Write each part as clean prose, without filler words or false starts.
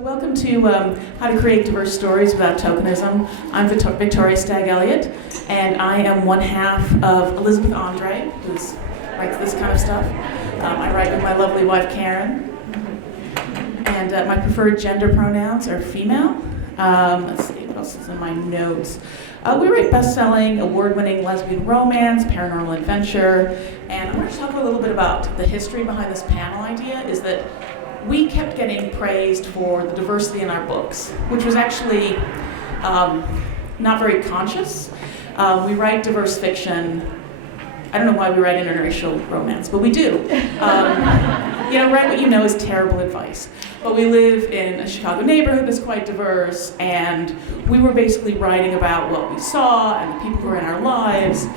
Welcome to How to Create Diverse Stories Without Tokenism. I'm Victoria Stagg Elliott, and I am one half of Elizabeth Andre, who writes this kind of stuff. I write with my lovely wife Karen, and my preferred gender pronouns are female. Let's see, what else is in my notes? We write best-selling, award-winning lesbian romance, paranormal adventure, and I want to talk a little bit about the history behind this panel idea. Is that we kept getting praised for the diversity in our books, which was actually not very conscious. We write diverse fiction. I don't know why we write interracial romance, but we do. Write what you know is terrible advice. But we live in a Chicago neighborhood that's quite diverse, and we were basically writing about what we saw and the people who were in our lives.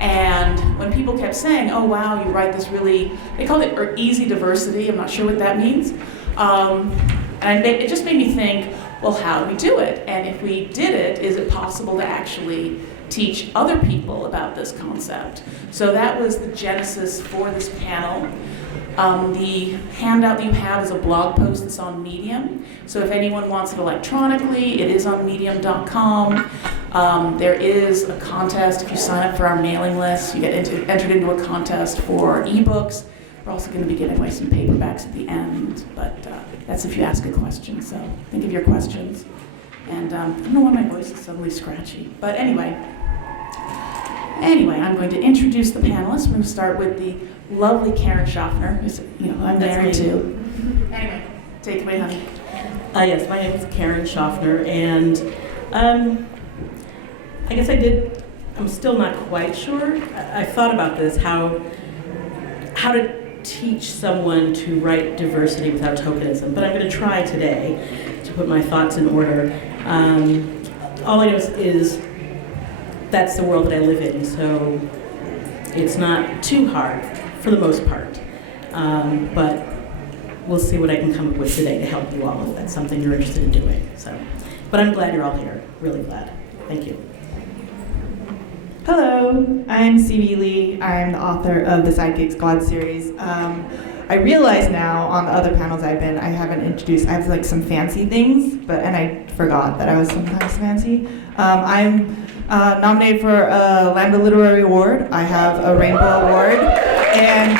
And when people kept saying, oh wow, you write this really, they called it easy diversity, I'm not sure what that means. And it just made me think, well, how do we do it? And if we did it, is it possible to actually teach other people about this concept? So that was the genesis for this panel. The handout that you have is a blog post that's on Medium. So if anyone wants it electronically, it is on medium.com. There is a contest. If you sign up for our mailing list, you get entered into a contest for ebooks. We're also going to be giving away some paperbacks at the end, but that's if you ask a question. So think of your questions. And I don't know why my voice is suddenly scratchy. But anyway, I'm going to introduce the panelists. We're going to start with the lovely Karen Shoffner, who I'm married to. Anyway, take it away, honey. Yes, my name is Karen Shoffner, and I guess I'm still not quite sure. I thought about this, how to teach someone to write diversity without tokenism, but I'm going to try today to put my thoughts in order. All I know is that's the world that I live in, so it's not too hard for the most part, but we'll see what I can come up with today to help you all if that's something you're interested in doing. But I'm glad you're all here, really glad. Thank you. Hello, I'm C.B. Lee. I'm the author of the Sidekick Squad series. I realize now on the other panels I haven't introduced, I have like some fancy things, and I forgot that I was sometimes fancy. I'm nominated for a Lambda Literary Award. I have a Rainbow Award, and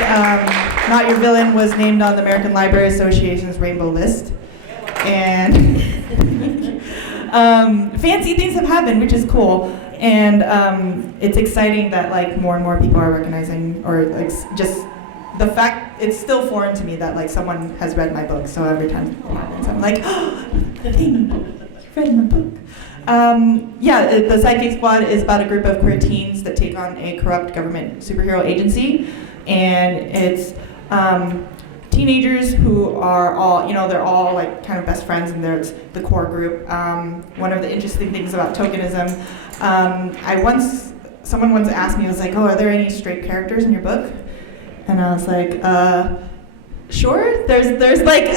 Not Your Villain was named on the American Library Association's Rainbow List. And fancy things have happened, which is cool. And it's exciting that like more and more people are recognizing, or like just the fact, it's still foreign to me that like someone has read my book. So every time it happens, I'm like, oh, you read my book. The Sidekick Squad is about a group of queer teens that take on a corrupt government superhero agency, and it's teenagers who are all, they're all like kind of best friends, and there's the core group. One of the interesting things about tokenism, someone once asked me, was like, oh, are there any straight characters in your book? And I was like, sure. There's like,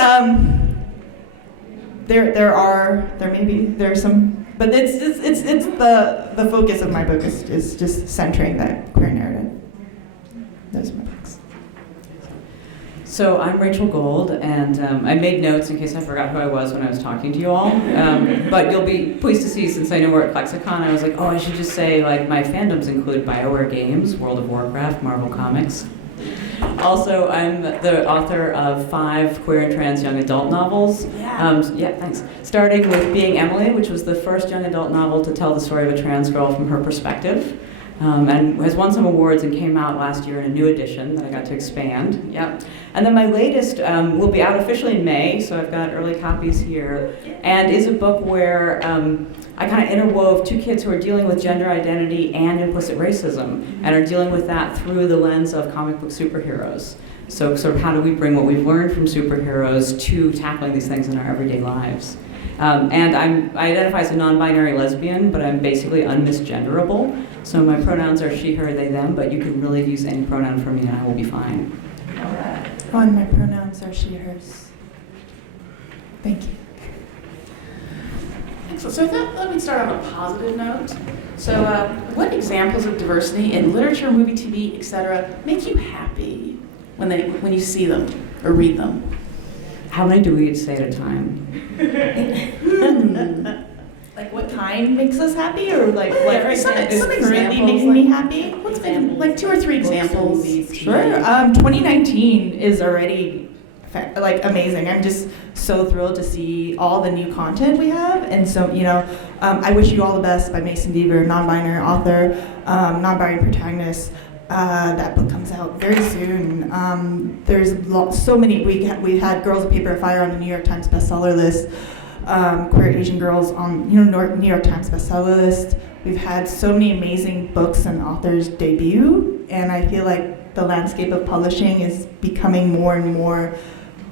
there's some, but it's the focus of my book is just centering that queer narrative. Those are my books. So I'm Rachel Gold, and I made notes in case I forgot who I was when I was talking to you all. But you'll be pleased to see, since I know we're at ClexaCon, I was like, oh, I should just say, like, my fandoms include BioWare games, World of Warcraft, Marvel Comics. Also, I'm the author of 5 queer and trans young adult novels. Thanks. Starting with Being Emily, which was the first young adult novel to tell the story of a trans girl from her perspective. And has won some awards and came out last year in a new edition that I got to expand. Yep. And then my latest will be out officially in May, so I've got early copies here, and is a book where I kind of interwove 2 kids who are dealing with gender identity and implicit racism, and are dealing with that through the lens of comic book superheroes. So sort of how do we bring what we've learned from superheroes to tackling these things in our everyday lives? And I identify as a non-binary lesbian, but I'm basically unmisgenderable. So my pronouns are she, her, they, them, but you can really use any pronoun for me and I will be fine. All right. Oh, and my pronouns are she, hers. Thank you. Excellent. So let me start on a positive note. So what examples of diversity in literature, movie, TV, etc. make you happy when you see them or read them? How many do we each say at a time? Like what kind makes us happy, or like what Yeah, some is currently examples, making me happy? Let's make like 2 or 3 examples. Sure. 2019 is already like amazing. I'm just so thrilled to see all the new content we have, and so I Wish You All the Best by Mason Deaver, non-binary author, non-binary protagonist. That book comes out very soon. There's so many. We had Girls of Paper and Fire on the New York Times bestseller list. Queer Asian Girls on New York Times bestseller list. We've had so many amazing books and authors debut, and I feel like the landscape of publishing is becoming more and more.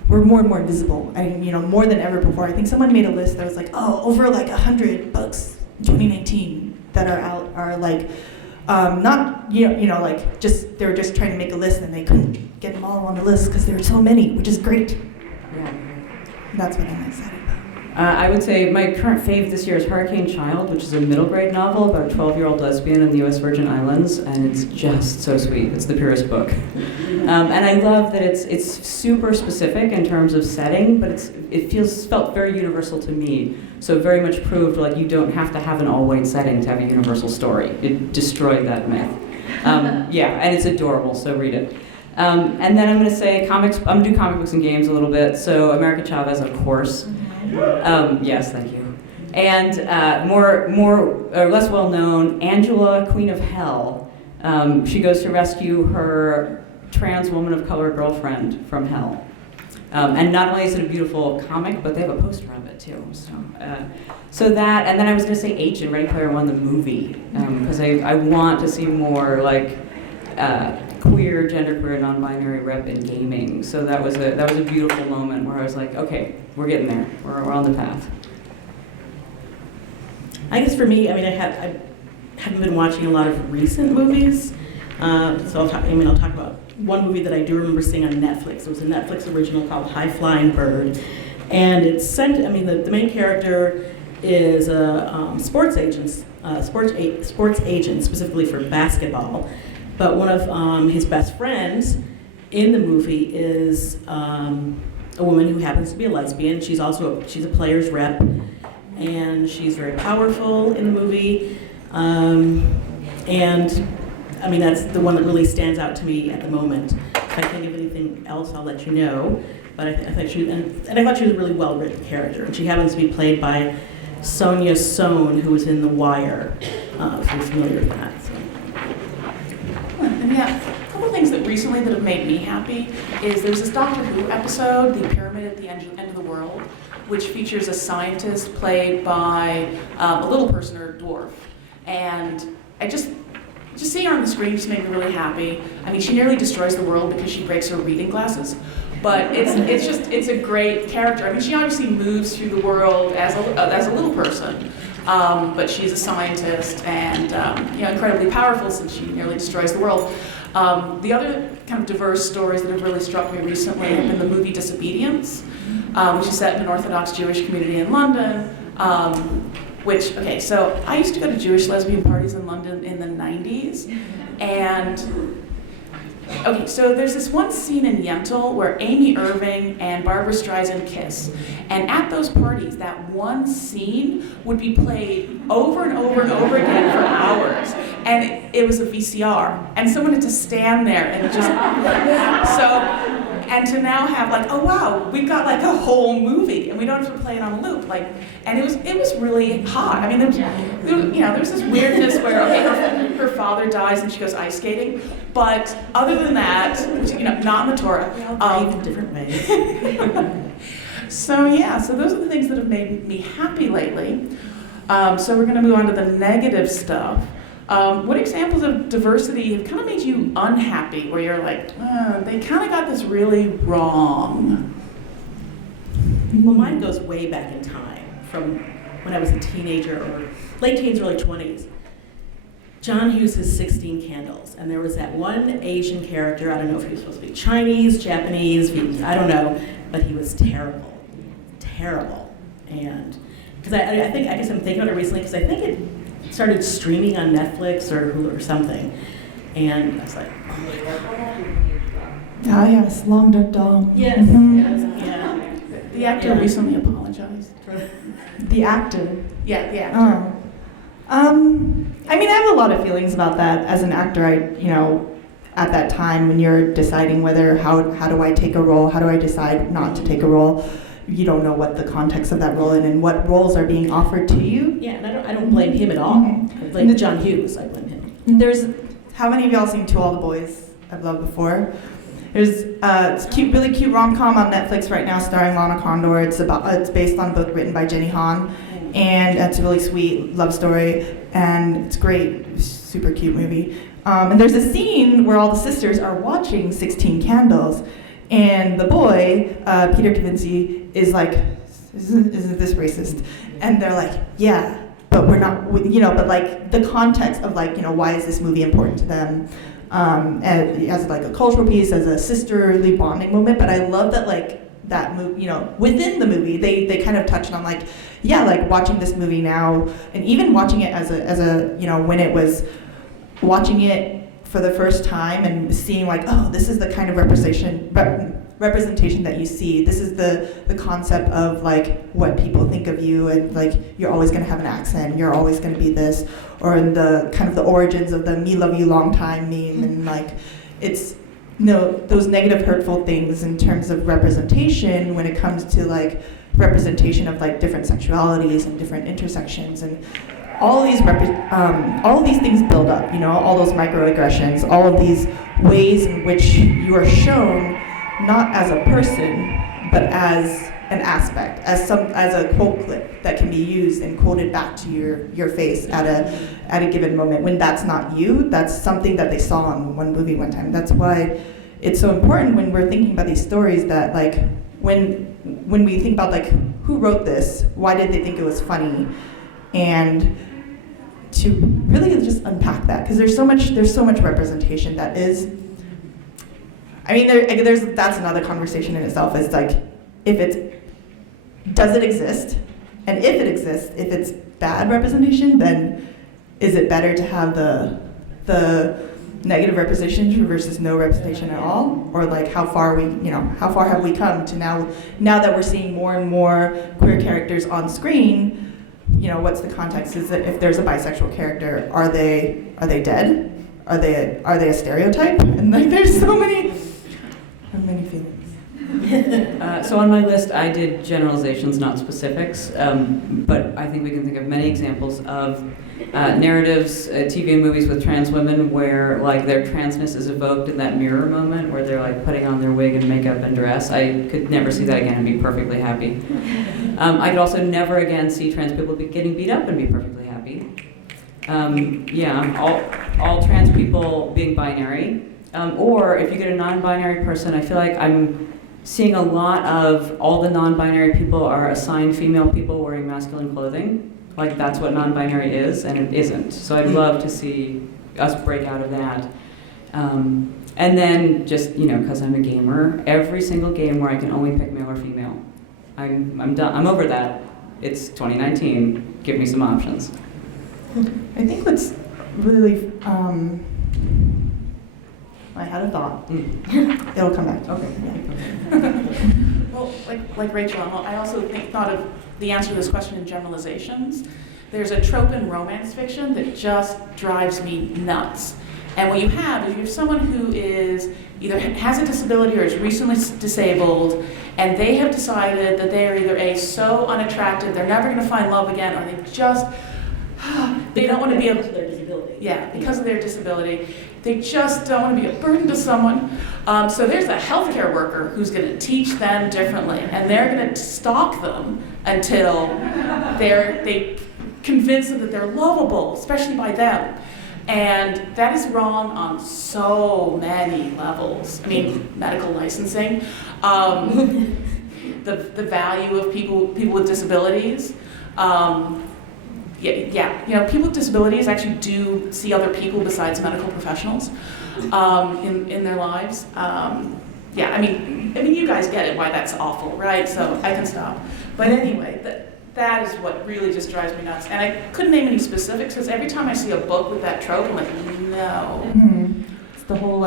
We're more and more visible, and more than ever before. I think someone made a list that was like, over like 100 books in 2019 that are out are like. Not like they were just trying to make a list and they couldn't get them all on the list because there were so many, which is great. Yeah. That's what I'm excited about. I would say my current fave this year is Hurricane Child, which is a middle grade novel about a 12-year-old lesbian in the U.S. Virgin Islands, and it's just so sweet. It's the purest book. And I love that it's super specific in terms of setting, but it felt very universal to me. So it very much proved like you don't have to have an all-white setting to have a universal story. It destroyed that myth. Yeah, and it's adorable, so read it. And then I'm going to say comics. I'm going to do comic books and games a little bit. So America Chavez, of course. Yes, thank you. And less well-known, Angela, Queen of Hell. She goes to rescue her trans woman of color girlfriend from hell. And not only is it a beautiful comic, but they have a poster of it too. So that, and then I was going to say H in Ready Player One, the movie, because I want to see more like queer, genderqueer, non-binary rep in gaming. So that was a beautiful moment where I was like, okay, we're getting there. We're on the path. I guess for me, I haven't been watching a lot of recent movies, so I'll talk about one movie that I do remember seeing on Netflix. It was a Netflix original called High Flying Bird, and it's the main character is a sports agent specifically for basketball, but one of his best friends in the movie is a woman who happens to be a lesbian. She's a player's rep, and she's very powerful in the movie, and that's the one that really stands out to me at the moment. If I think of anything else, I'll let you know. But I thought she was a really well-written character, and she happens to be played by Sonia Sohn, who was in The Wire. If you're familiar with that. So. And yeah, a couple things that have made me happy is there's this Doctor Who episode, The Pyramid at the End of the World, which features a scientist played by a little person or a dwarf, and I just seeing her on the screen just made me really happy. She nearly destroys the world because she breaks her reading glasses, but it's a great character. She obviously moves through the world as a little person, but she's a scientist and incredibly powerful since she nearly destroys the world. The other kind of diverse stories that have really struck me recently have been the movie Disobedience, which is set in an Orthodox Jewish community in London. So I used to go to Jewish lesbian parties in London in the 90s, and so there's this one scene in Yentl where Amy Irving and Barbra Streisand kiss, and at those parties, that one scene would be played over and over and over again for hours, and it was a VCR, and someone had to stand there and just, and to now have like, oh wow, we've got like a whole movie, and we don't have to play it on a loop, and it was really hot. There was this weirdness where her father dies and she goes ice skating, but other than that, not in the Torah. We all grieve in different ways. So those are the things that have made me happy lately. So we're going to move on to the negative stuff. What examples of diversity have kind of made you unhappy, where you're like, they kind of got this really wrong? Well, mine goes way back in time, from when I was a teenager or late teens, early 20s. John Hughes' 16 Candles, and there was that one Asian character, I don't know if he was supposed to be Chinese, Japanese, I don't know, but he was terrible. And, because I guess I'm thinking about it recently, because I think it started streaming on Netflix or Hulu or something, and I was like, oh my God. Ah yes, Long Duck Dong. Yes, Mm-hmm. yes, yeah. The actor recently apologized. apologize. The actor. Yeah, the actor. I mean, I have a lot of feelings about that. As an actor, at that time when you're deciding how do I take a role, how do I decide not to take a role, you don't know what the context of that role is and what roles are being offered to you. Yeah, and I don't blame him at all. Mm-hmm. I blame John Hughes, I blame him. How many of y'all seen To All the Boys I've Loved Before? There's it's cute, really cute rom-com on Netflix right now starring Lana Condor. It's based on a book written by Jenny Han, and it's a really sweet love story, and it's great, super cute movie. And there's a scene where all the sisters are watching 16 Candles, and the boy, Peter Kavinsky, is like, isn't this racist? And they're like, yeah, but we're not, but like the context of like, why is this movie important to them? As like a cultural piece, as a sisterly bonding moment. But I love that like that movie, within the movie, they kind of touched on like, yeah, like watching this movie now, and even watching it as a when it was watching it for the first time and seeing like, oh, this is the kind of representation that you see. This is the concept of like what people think of you, and like you're always going to have an accent, you're always going to be this, or in the kind of the origins of the "me love you long time" meme, and like it's those negative hurtful things in terms of representation when it comes to like representation of like different sexualities and different intersections, and all of these things build up, all those microaggressions, all of these ways in which you are shown not as a person, but as an aspect, as a quote clip that can be used and quoted back to your face at a given moment. When that's not you, that's something that they saw in one movie one time. That's why it's so important when we're thinking about these stories that like when we think about like who wrote this, why did they think it was funny, and to really just unpack that, because there's so much representation that is. I mean, that's another conversation in itself. Is like, does it exist, and if it exists, if it's bad representation, then is it better to have the negative representation versus no representation at all, or like how far have we come to now that we're seeing more and more queer characters on screen? What's the context? Is that if there's a bisexual character, are they dead? Are they a stereotype? And like there's so many feelings. So on my list, I did generalizations, not specifics, but I think we can think of many examples of narratives, TV and movies with trans women where like their transness is evoked in that mirror moment where they're like putting on their wig and makeup and dress. I could never see that again and be perfectly happy. I could also never again see trans people getting beat up and be perfectly happy. All trans people being binary. Or if you get a non-binary person, I feel like I'm seeing a lot of all the non-binary people are assigned female people wearing masculine clothing. Like that's what non-binary is, and it isn't. So I'd love to see us break out of that. And then just, because I'm a gamer, every single game where I can only pick male or female. I'm done. I'm over that. It's 2019. Give me some options. I think what's really I had a thought. It'll come back. Okay. Yeah. Well, like Rachel, I also thought of the answer to this question in generalizations. There's a trope in romance fiction that just drives me nuts. And what you have is you have someone who is either has a disability or is recently disabled, and they have decided that they are either so unattractive, they're never going to find love again, or they don't want to be able because of their disability. Yeah, because of their disability. They just don't want to be a burden to someone. So there's a healthcare worker who's going to teach them differently, and they're going to stalk them until they convince them that they're lovable, especially by them. And that is wrong on so many levels. I mean, medical licensing, the value of people with disabilities. People with disabilities actually do see other people besides medical professionals in their lives. I mean, you guys get it, why that's awful, right? So I can stop. But anyway, that is what really just drives me nuts. And I couldn't name any specifics, because every time I see a book with that trope, I'm like, no. It's the whole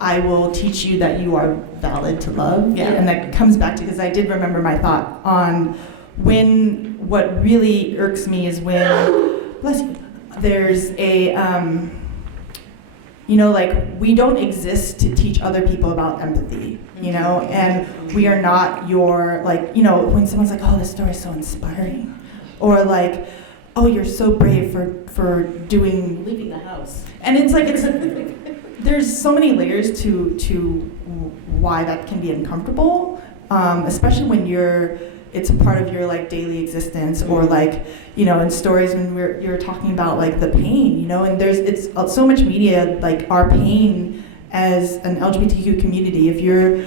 I will teach you that you are valid to love. Yeah. And that comes back to, because I did remember my thought on what really irks me is when, bless you, there's a, we don't exist to teach other people about empathy, and we are not your, when someone's like, oh, this story is so inspiring, or like, oh, you're so brave for doing, Leaving the house. and it's there's so many layers to why that can be uncomfortable, especially when it's a part of your daily existence, or in stories when you're talking about the pain, and it's so much media, our pain as an LGBTQ community, if you're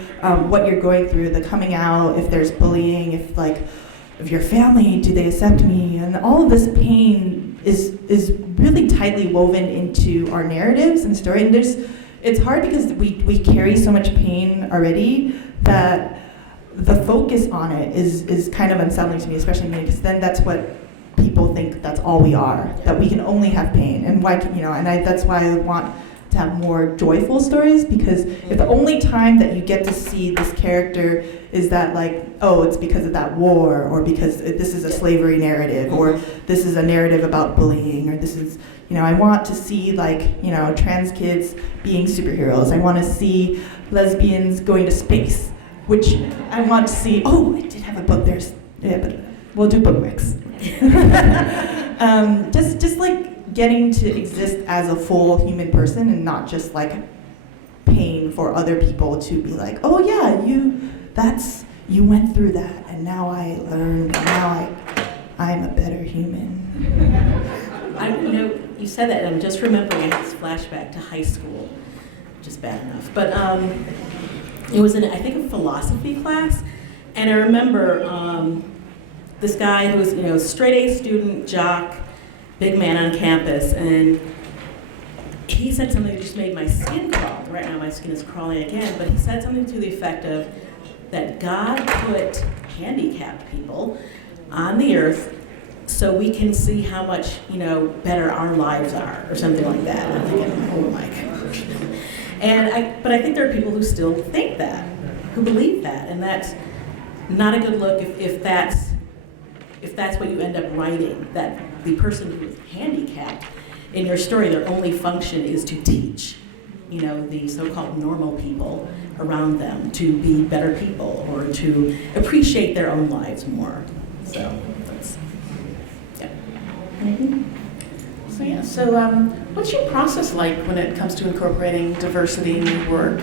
what you're going through, the coming out, if there's bullying, if your family, do they accept me, and all of this pain is really tightly woven into our narratives and story, and it's hard because we carry so much pain already that the focus on it is kind of unsettling to me, especially me, because then that's what people think that's all we are, that we can only have pain, and that's why I want to have more joyful stories, because if the only time that you get to see this character is that it's because of that war, or because this is a slavery narrative, or this is a narrative about bullying, or this is, I want to see trans kids being superheroes. I want to see lesbians going to space, which I want to see. Oh, I did have a book. But we'll do bookmarks. Just getting to exist as a full human person, and not just paying for other people to be oh yeah, you went through that, and now I learned, and now I'm a better human. You said that, and I'm just remembering this flashback to high school, which is bad enough. But it was in, I think, a philosophy class, and I remember this guy who was, straight A student, jock, big man on campus, and he said something that just made my skin crawl. Right now my skin is crawling again, but he said something to the effect of that God put handicapped people on the earth so we can see how much, better our lives are, or something like that. And I'm thinking, oh my gosh. But I think there are people who still think that, who believe that, and that's not a good look if that's what you end up writing, that the person who is handicapped in your story, their only function is to teach, the so-called normal people around them to be better people, or to appreciate their own lives more. So that's, yeah. Mm-hmm. So what's your process like when it comes to incorporating diversity in your work?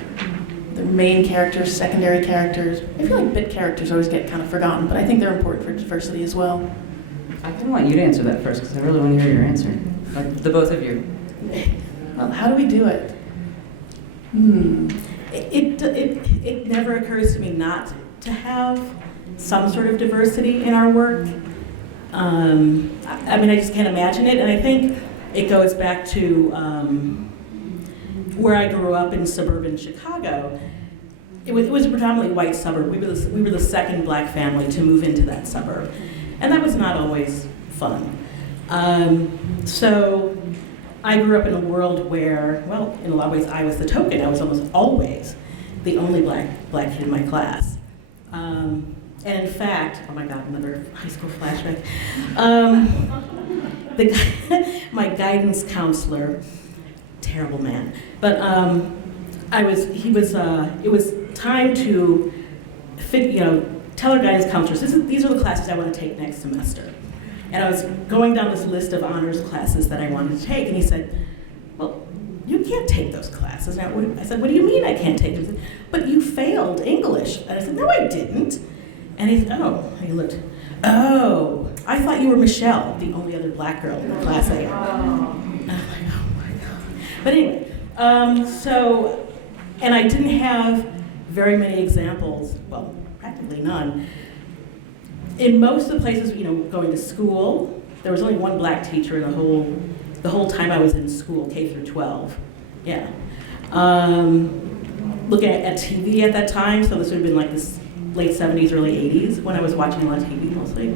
The main characters, secondary characters. I feel like bit characters always get kind of forgotten, but I think they're important for diversity as well. I kind of want you to answer that first, because I really want to hear your answer. The both of you. Well, how do we do it? It never occurs to me not to have some sort of diversity in our work. I just can't imagine it, and I think it goes back to where I grew up in suburban Chicago. It was a predominantly white suburb. We were the second black family to move into that suburb, and that was not always fun. So I grew up in a world where, well, in a lot of ways, I was the token. I was almost always the only black kid in my class. And in fact, oh my God, another high school flashback. My guidance counselor, terrible man, but it was time to tell our guidance counselors, these are the classes I want to take next semester. And I was going down this list of honors classes that I wanted to take, and he said, well, you can't take those classes. I said, what do you mean I can't take them? He said, but you failed English. And I said, no, I didn't. And he said, oh, and he looked, oh, I thought you were Michelle, the only other black girl in the class I had. And I'm like, oh my God. But anyway, and I didn't have very many examples, well, practically none. In most of the places, going to school, there was only one black teacher in the whole time I was in school, K through 12. Yeah. Looking at TV at that time, so this would have been like this late 70s, early 80s, when I was watching a lot of TV mostly.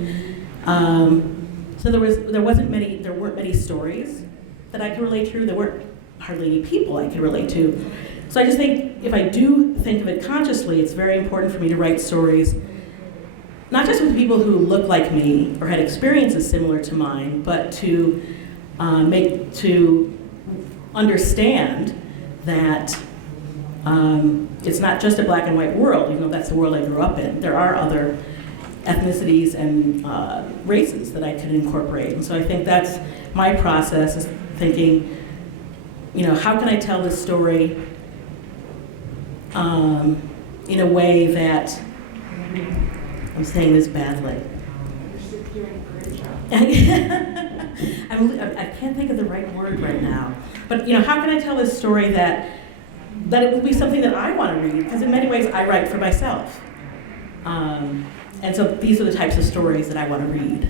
So there weren't many stories that I could relate to. There weren't hardly any people I could relate to. So I just think if I do think of it consciously, it's very important for me to write stories not just with people who look like me or had experiences similar to mine, but to understand that it's not just a black and white world, even though that's the world I grew up in. There are other ethnicities and races that I could incorporate. And so I think that's my process, is thinking, how can I tell this story in a way that, I'm saying this badly. I can't think of the right word right now. But how can I tell this story that it will be something that I want to read? Because in many ways I write for myself. And so these are the types of stories that I want to read.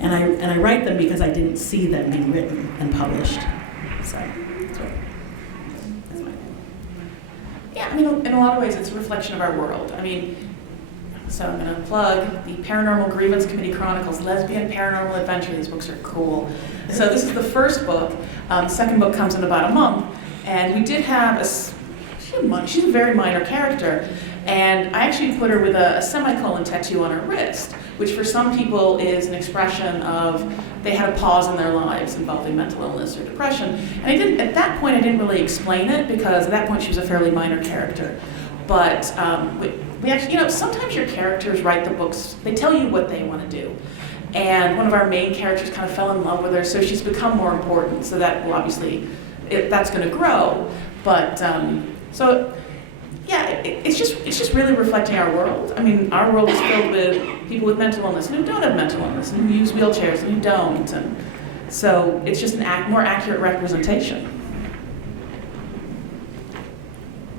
And I write them because I didn't see them being written and published. So that's my Yeah, in a lot of ways it's a reflection of our world. So I'm going to plug the Paranormal Grievance Committee Chronicles, Lesbian Paranormal Adventure. These books are cool. So this is the first book. The second book comes in about a month. And we did have she's a very minor character. And I actually put her with a semicolon tattoo on her wrist, which for some people is an expression of they had a pause in their lives involving mental illness or depression. And at that point I didn't really explain it, because at that point she was a fairly minor character. But we actually, sometimes your characters write the books, they tell you what they want to do. And one of our main characters kind of fell in love with her, so she's become more important. So that will obviously, that's going to grow. But it's just really reflecting our world. Our world is filled with people with mental illness and who don't have mental illness, and who use wheelchairs and who don't. And so it's just more accurate representation.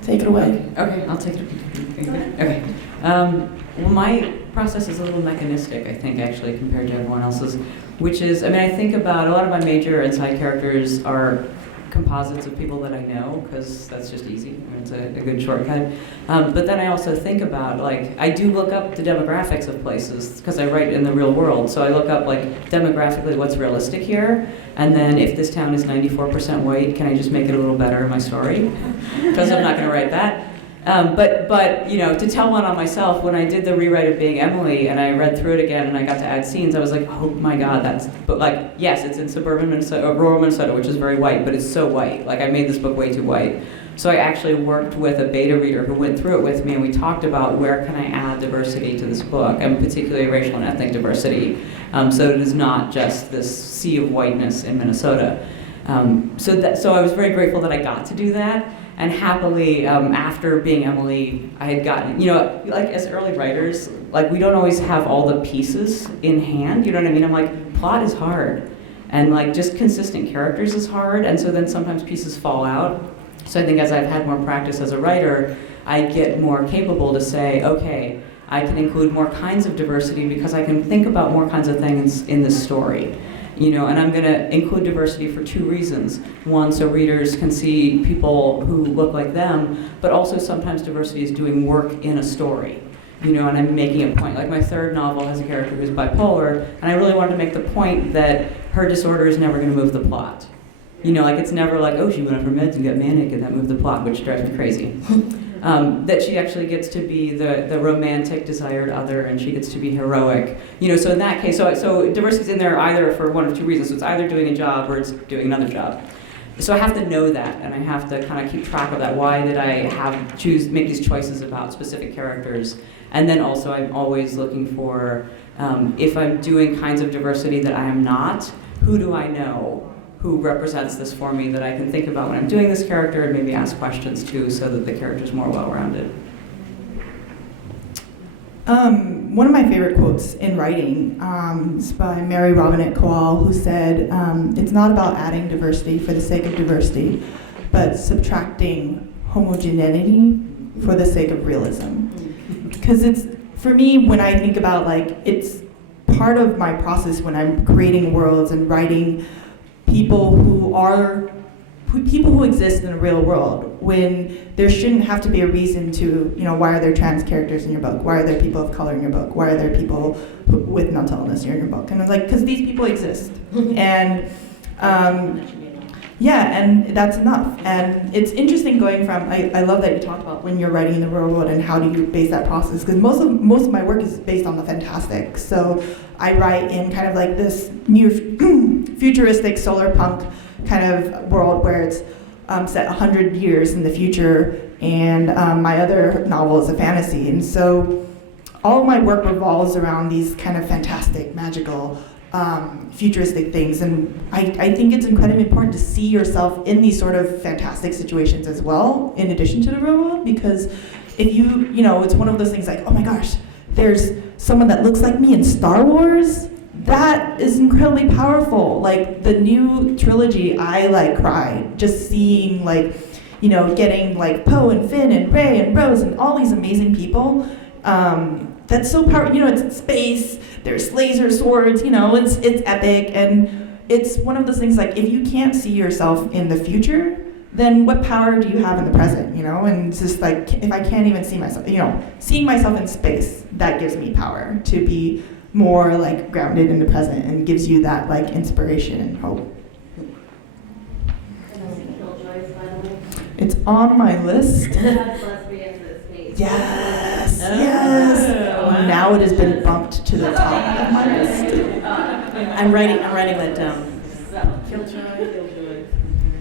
Take it away. Okay, I'll take it. Okay. Well, my process is a little mechanistic, I think, actually, compared to everyone else's, which is, I think about a lot of my major and side characters are composites of people that I know, because that's just easy. It's a good shortcut. But then I also think about, I do look up the demographics of places, because I write in the real world. So I look up, demographically what's realistic here, and then if this town is 94% white, can I just make it a little better in my story? Because I'm not going to write that. But to tell one on myself, when I did the rewrite of Being Emily and I read through it again and I got to add scenes, I was like, oh my God, yes, it's in suburban Minnesota, rural Minnesota, which is very white, but it's so white. I made this book way too white. So I actually worked with a beta reader who went through it with me, and we talked about where can I add diversity to this book, and particularly racial and ethnic diversity. So it is not just this sea of whiteness in Minnesota. So I was very grateful that I got to do that. And happily, after Being Emily, I had gotten, as early writers, we don't always have all the pieces in hand, you know what I mean? I'm plot is hard, and just consistent characters is hard, and so then sometimes pieces fall out. So I think as I've had more practice as a writer, I get more capable to say, okay, I can include more kinds of diversity because I can think about more kinds of things in this story. And I'm going to include diversity for two reasons. One, so readers can see people who look like them, but also sometimes diversity is doing work in a story. And I'm making a point. My third novel has a character who's bipolar, and I really wanted to make the point that her disorder is never going to move the plot. It's never oh, she went off her meds and got manic and that moved the plot, which drives me crazy. That she actually gets to be the romantic desired other, and she gets to be heroic. So in that case, so diversity's in there either for one of two reasons. So it's either doing a job or it's doing another job. So I have to know that, and I have to kind of keep track of that. Why did I make these choices about specific characters? And then also I'm always looking for, if I'm doing kinds of diversity that I am not, who do I know who represents this for me that I can think about when I'm doing this character, and maybe ask questions too, so that the character's more well-rounded. One of my favorite quotes in writing is by Mary Robinette Kowal, who said, it's not about adding diversity for the sake of diversity, but subtracting homogeneity for the sake of realism. Because it's, for me, when I think about, it's part of my process when I'm creating worlds and writing people who exist in the real world, when there shouldn't have to be a reason to, why are there trans characters in your book? Why are there people of color in your book? Why are there people with mental illness in your book? And it's because these people exist. And yeah, and that's enough. And it's interesting going from, I love that you talked about when you're writing in the real world and how do you base that process, because most of my work is based on the fantastic. So I write in kind of like this new futuristic solar punk kind of world where it's set 100 years in the future, and my other novel is a fantasy. And so all of my work revolves around these kind of fantastic, magical, futuristic things, and I think it's incredibly important to see yourself in these sort of fantastic situations as well, in addition to the real world, because if you know, it's one of those things like, oh my gosh, there's someone that looks like me in Star Wars. That is incredibly powerful. Like the new trilogy, I like cried just seeing like, you know, getting like Poe and Finn and Rey and Rose and all these amazing people. That's so powerful. You know, it's in space. There's laser swords. You know, it's epic, and it's one of those things like if you can't see yourself in the future, then what power do you have in the present? You know, and it's just like if I can't even see myself, you know, seeing myself in space, that gives me power to be more like grounded in the present and gives you that like inspiration and hope. It's on my list. Yes, yes. Wow. Now it has been bumped to the top of my list. I'm writing that down. Killjoy.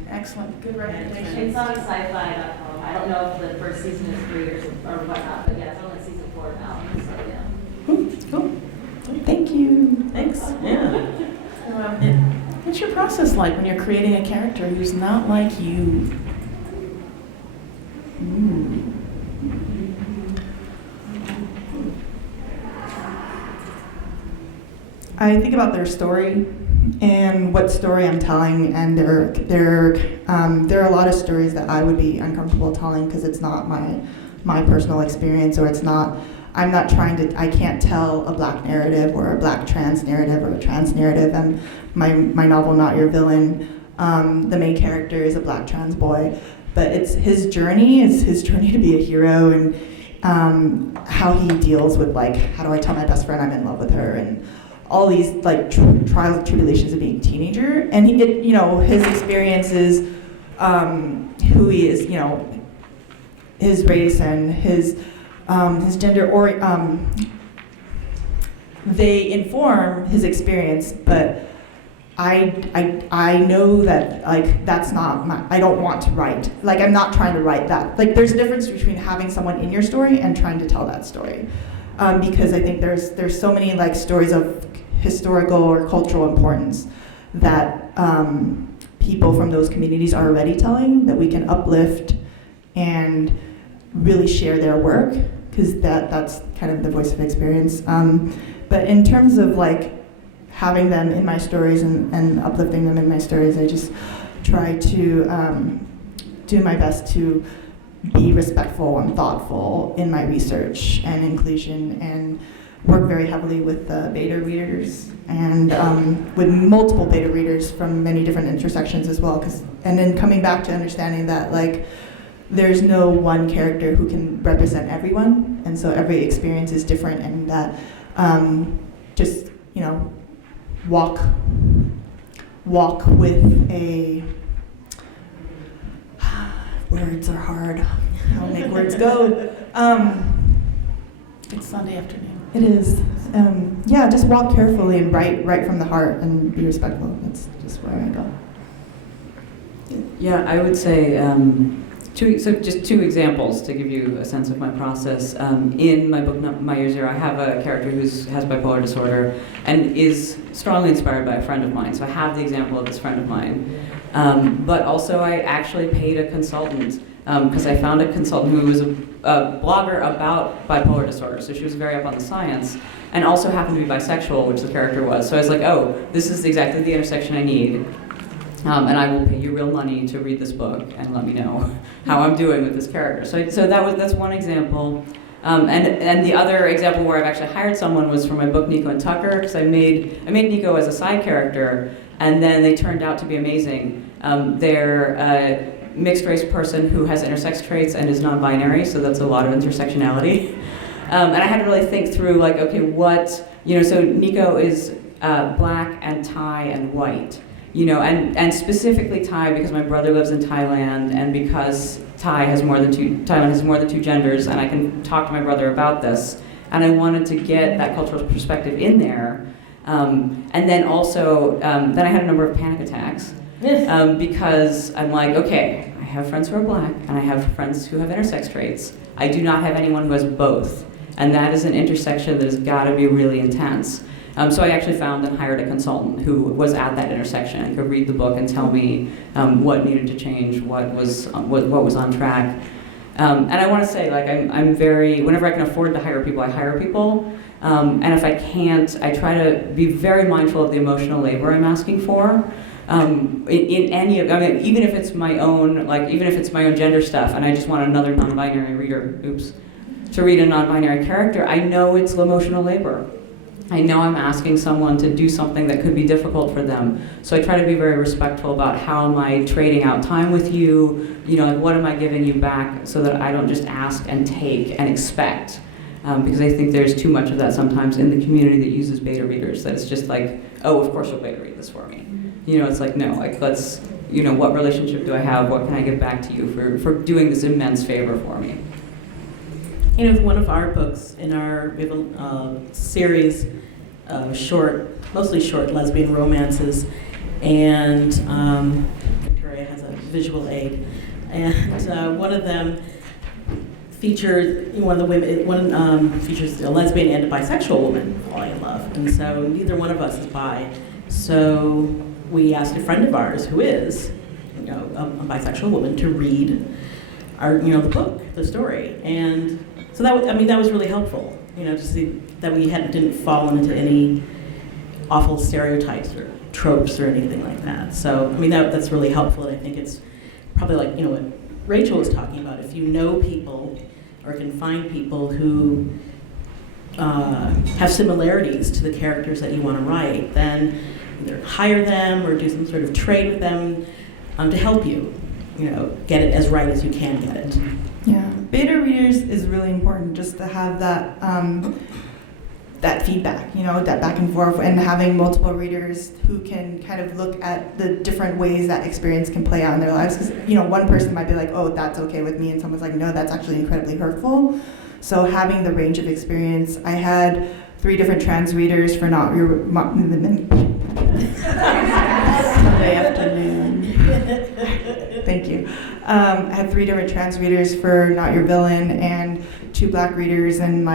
Excellent. Good recommendation. It's on sci-fi.com. I don't know if the first season is 3 or whatnot, but yeah, it's only season 4 now. So yeah. Cool. Thank you. Thanks. Yeah. What's your process like when you're creating a character who's not like you? I think about their story and what story I'm telling, and there are a lot of stories that I would be uncomfortable telling because it's not my personal experience, or it's not. I'm not trying to. I can't tell a black narrative or a black trans narrative or a trans narrative. And my novel, Not Your Villain, the main character is a black trans boy, but it's his journey. It's his journey to be a hero, and how he deals with like, how do I tell my best friend I'm in love with her, and all these like trials and tribulations of being a teenager. And you know, his experiences, who he is, you know, his race and his gender, or they inform his experience, but I know that like that's not my, I don't want to write, like I'm not trying to write that. Like there's a difference between having someone in your story and trying to tell that story, because I think there's so many like stories of historical or cultural importance that people from those communities are already telling, that we can uplift and really share their work, because that's kind of the voice of experience. But in terms of like having them in my stories and uplifting them in my stories, I just try to do my best to be respectful and thoughtful in my research and inclusion, and work very heavily with the beta readers and with multiple beta readers from many different intersections as well. And then coming back to understanding that like there's no one character who can represent everyone, and so every experience is different, and that just, you know, walk with a, words are hard, I'll make words go. It's Sunday afternoon. It is. Yeah, just walk carefully and write from the heart and be respectful. That's just where I go. Yeah, I would say just two examples to give you a sense of my process. In my book, My Year Zero, I have a character who has bipolar disorder and is strongly inspired by a friend of mine. So I have the example of this friend of mine. But also I actually paid a consultant because I found a consultant who was a blogger about bipolar disorder. So she was very up on the science and also happened to be bisexual, which the character was. So I was like, oh, this is exactly the intersection I need. And I will pay you real money to read this book and let me know how I'm doing with this character. So that's one example. And the other example where I've actually hired someone was for my book Nico and Tucker, because I made Nico as a side character, and then they turned out to be amazing. They're a mixed race person who has intersex traits and is non-binary, so that's a lot of intersectionality. And I had to really think through like, okay, so Nico is black and Thai and white. and specifically Thai because my brother lives in Thailand, and because Thailand has more than two genders, and I can talk to my brother about this. And I wanted to get that cultural perspective in there. And then also, then I had a number of panic attacks because I'm like, okay, I have friends who are black, and I have friends who have intersex traits. I do not have anyone who has both. And that is an intersection that has got to be really intense. So I actually found and hired a consultant who was at that intersection and could read the book and tell me what needed to change, what was on track. And I want to say, like, I'm very, whenever I can afford to hire people, I hire people. And if I can't, I try to be very mindful of the emotional labor I'm asking for. In any of, I mean, even if it's my own, gender stuff, and I just want another non-binary reader, to read a non-binary character, I know it's emotional labor. I know I'm asking someone to do something that could be difficult for them. So I try to be very respectful about how am I trading out time with you, like what am I giving you back, so that I don't just ask and take and expect. Because I think there's too much of that sometimes in the community that uses beta readers, that it's just like, oh, of course you'll beta read this for me. It's like, no, like let's, what relationship do I have? What can I give back to you for doing this immense favor for me? One of our books we have a series of mostly short lesbian romances, and Victoria has a visual aid, and one of them features features a lesbian and a bisexual woman falling in love, and so neither one of us is bi, so we asked a friend of ours who is a bisexual woman to read our the book, the story, and so that was really helpful, to see that we didn't fall into any awful stereotypes or tropes or anything like that. So that's really helpful, and I think it's probably like what Rachel was talking about. If you know people or can find people who have similarities to the characters that you want to write, then either hire them or do some sort of trade with them to help you, get it as right as you can get it. Yeah, beta readers is really important, just to have that that feedback, that back and forth, and having multiple readers who can kind of look at the different ways that experience can play out in their lives. Because one person might be like, oh, that's okay with me, and someone's like, no, that's actually incredibly hurtful. So having the range of experience, I had 3 different trans readers for not your Sunday afternoon. Thank you. I had 3 different trans readers for Not Your Villain, and 2 black readers, and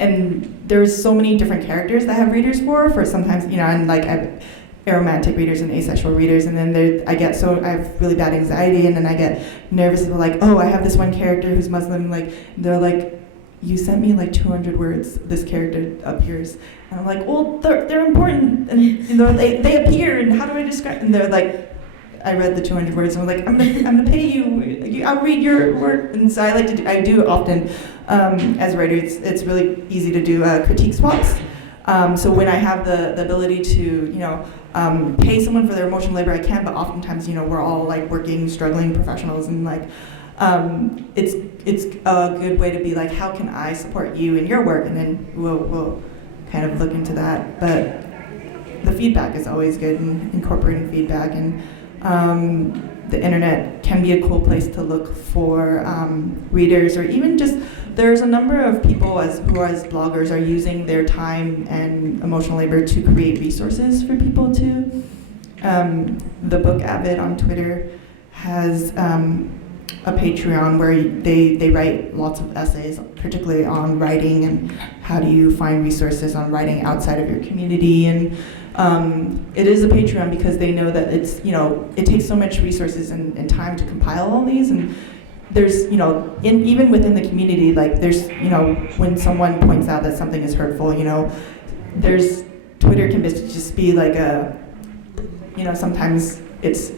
and there's so many different characters that I have readers for sometimes, and like I have aromantic readers and asexual readers, and then I have really bad anxiety, and then I get nervous about like, oh, I have this one character who's Muslim, like, they're like, you sent me like 200 words, this character appears. And I'm like, well, they're important, and they appear, and how do I describe, and they're like, I read the 200 words, and I'm like, I'm gonna pay you. I'll read your work. And so I do often, as a writer, it's really easy to do critique swaps. So when I have the ability to, pay someone for their emotional labor, I can. But oftentimes, we're all like working, struggling professionals, and like, it's a good way to be like, how can I support you in your work? And then we'll kind of look into that. But the feedback is always good, and incorporating feedback, and the internet can be a cool place to look for readers, or even just, there's a number of people who as bloggers are using their time and emotional labor to create resources for people too. The Book Avid on Twitter has a Patreon where they write lots of essays, particularly on writing and how do you find resources on writing outside of your community. And it is a Patreon because they know that it's, it takes so much resources and time to compile all these. And there's, even within the community, like there's, when someone points out that something is hurtful, there's, Twitter can just be like a, sometimes it's